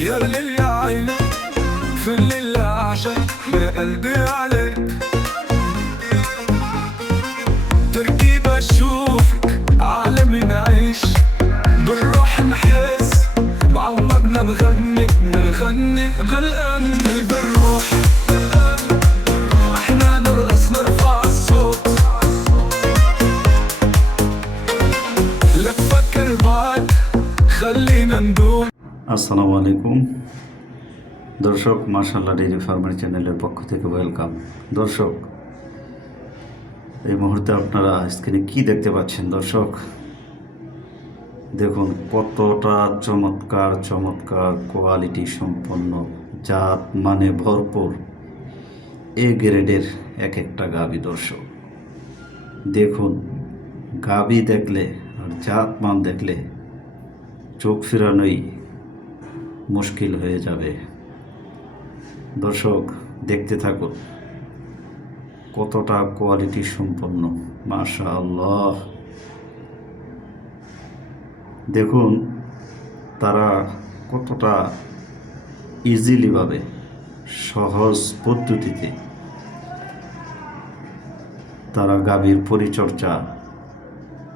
يا ليل يا عين في الليل أعشق بقلبي عليك، تركيبة أشوفك عالمي نعيش بالروح نحس بعمرنا بغني غلقان بالروح، احنا نرقص نرفع الصوت لا تفكر بعد خلينا ندوم। আসসালামু আলাইকুম দর্শক, মাশাআল্লাহ ডেইরি ফার্মার চ্যানেলের পক্ষ থেকে ওয়েলকাম। দর্শক, এই মুহূর্তে আপনারা স্ক্রিনে কি দেখতে পাচ্ছেন? দর্শক দেখুন কতটা চমৎকার চমৎকার কোয়ালিটি সম্পন্ন, জাত মানে ভরপুর এ গ্রেডের এক একটা গাভী। দর্শক দেখুন, গাভী দেখলে আর জাত মান দেখলে চোখ ফেরানোই মুশকিল হয়ে যাবে। দর্শক দেখতে থাকুন কতটা কোয়ালিটি সম্পন্ন, মাশাআল্লাহ। দেখুন তারা কতটা ইজিলিভাবে সহজ পদ্ধতিতে তারা গাভীর পরিচর্যা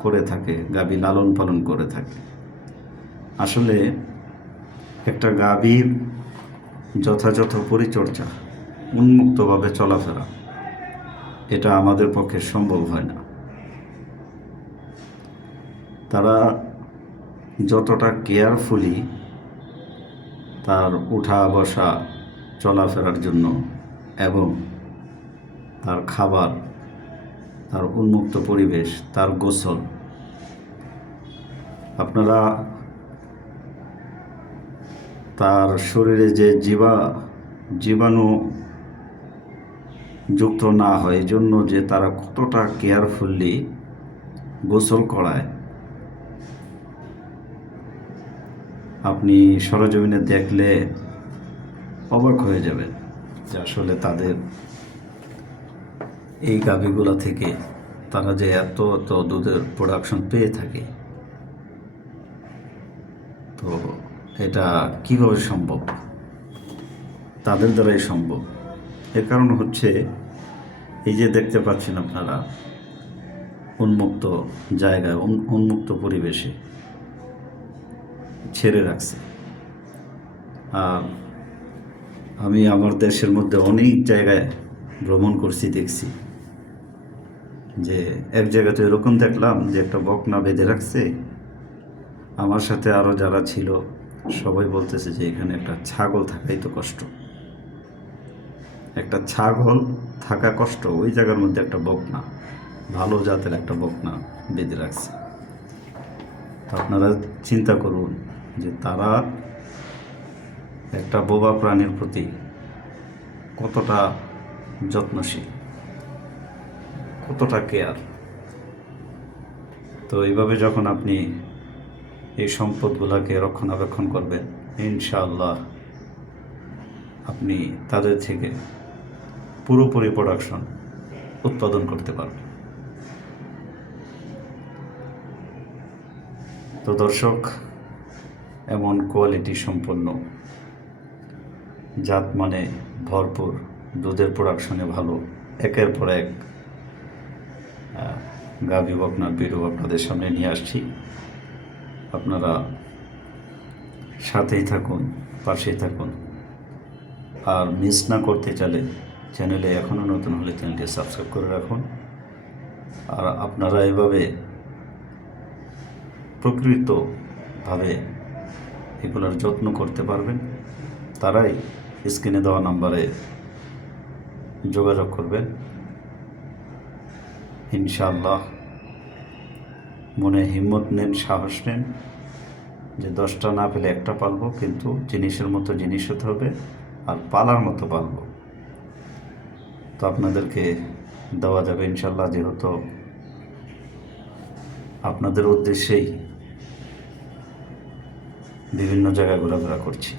করে থাকে, গাভী লালন পালন করে থাকে। আসলে একটা গাভীর যথাযথ পরিচর্যা, উন্মুক্তভাবে চলাফেরা, এটা আমাদের পক্ষে সম্ভব হয় না। তারা যতটা কেয়ারফুলি তার উঠা বসা চলাফেরার জন্য এবং তার খাবার, তার উন্মুক্ত পরিবেশ, তার গোসল, আপনারা তার শরীরে যে জীবাণু যুক্ত না হয় এই জন্য যে তারা কতটা কেয়ারফুলি গোসল করায়, আপনি সরজমিনে দেখলে অবাক হয়ে যাবেন যে আসলে তাদের এই গাভীগুলা থেকে তারা যে এত দুধের প্রোডাকশন পেয়ে থাকে। তো এটা কিভাবে সম্ভব? তাদের দ্বারাই সম্ভব। এর কারণ হচ্ছে এই যে দেখতে পাচ্ছেন আপনারা, উন্মুক্ত জায়গায়, উন্মুক্ত পরিবেশে ছেড়ে রাখছে। আর আমি আমার দেশের মধ্যে অনেক জায়গায় ভ্রমণ করছি, দেখছি যে এক জায়গাতে এরকম দেখলাম যে একটা বকনা বেঁধে রাখছে। আমার সাথে আরও যারা ছিল সবাই বলতেছে যে এখানে একটা ছাগল থাকাই তো কষ্ট, একটা ছাগল থাকা কষ্ট, ওই জায়গার মধ্যে একটা বকনা, ভালো জাতের একটা বকনা বেঁধে রাখছে। আপনারা চিন্তা করুন যে তারা একটা বোবা প্রাণীর প্রতি কতটা যত্নশীল, কতটা কেয়ার। তো এইভাবে যখন আপনি এই সম্পদগুলোকে রক্ষণাবেক্ষণ করবেন, ইনশাআল্লাহ আপনি তাদের থেকে পুরোপুরি প্রোডাকশন উৎপাদন করতে পারবেন। তো দর্শক, এমন কোয়ালিটি সম্পন্ন, জাত মানে ভরপুর, দুধের প্রোডাকশনে ভালো, একের পর এক গাভী বকনার ভিডিও আপনাদের সামনে নিয়ে আসছি। আপনারা সাথেই থাকুন, পাশেই থাকুন। আর মিস না করতে চাইলে চ্যানেলে এখনও নতুন হলে চ্যানেলটি সাবস্ক্রাইব করে রাখুন। আর আপনারা এভাবে প্রকৃতভাবে এগুলোর যত্ন করতে পারবেন, তারাই স্ক্রিনে দেওয়া নাম্বারে যোগাযোগ করবেন। ইনশাআল্লাহ মনে হিম্মত নেন, সাহস নেন যে 10টা না পেলে একটা পালবো, কিন্তু জিনিসের মতো জিনিস হতে হবে আর পালার মতো পালবো। তো আপনাদেরকে দেওয়া যাবে ইনশাআল্লাহ, যেহেতু আপনাদের উদ্দেশ্যেই বিভিন্ন জায়গায় ঘোরাফেরা করছি।